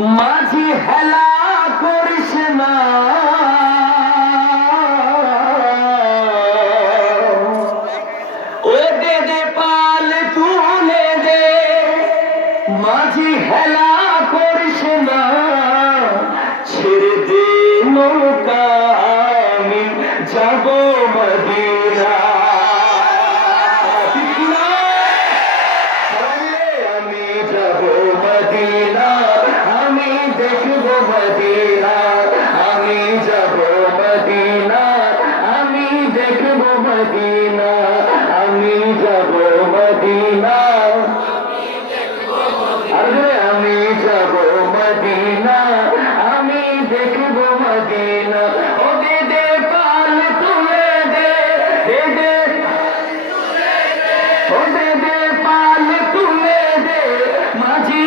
মাঝি হেলা করিস না। ও দে দে পাল তুলে দে মাঝি হেলা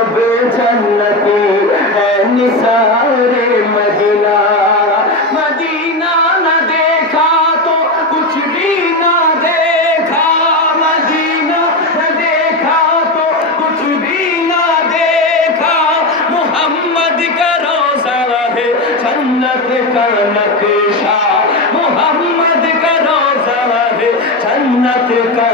सब जन्नती है निसारे मदीना मदीना न देखा तो कुछ भी ना देखा मदीना न देखा तो कुछ भी ना देखा मोहम्मद का रोजा है जन्नत का नक्शा मोहम्मद का रोजा है जन्नत का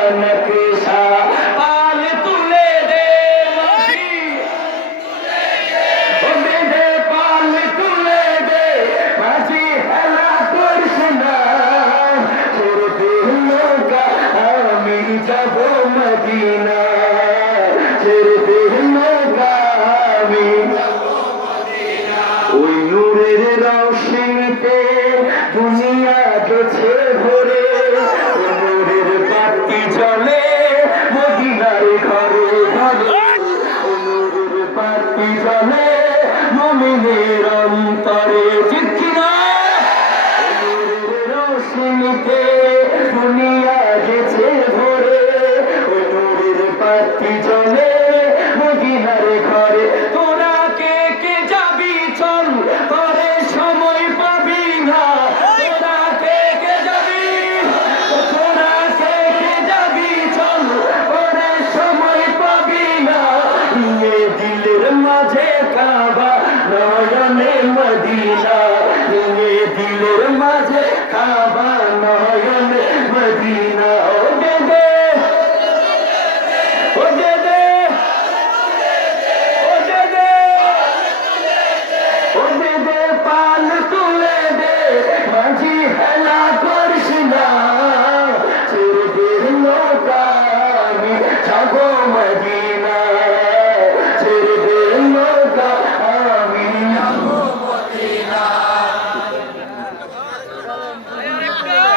জ্যোতি চলে মদিনার ঘরে ঘরে। অনুর বাতি চলে, মমিনের অন্তরে চিঠিরা অনুর রশ্মিতে দুনিয়া গেছে ভরে। অনুরের বাতি চলে মদিনার ঘরে में मदीना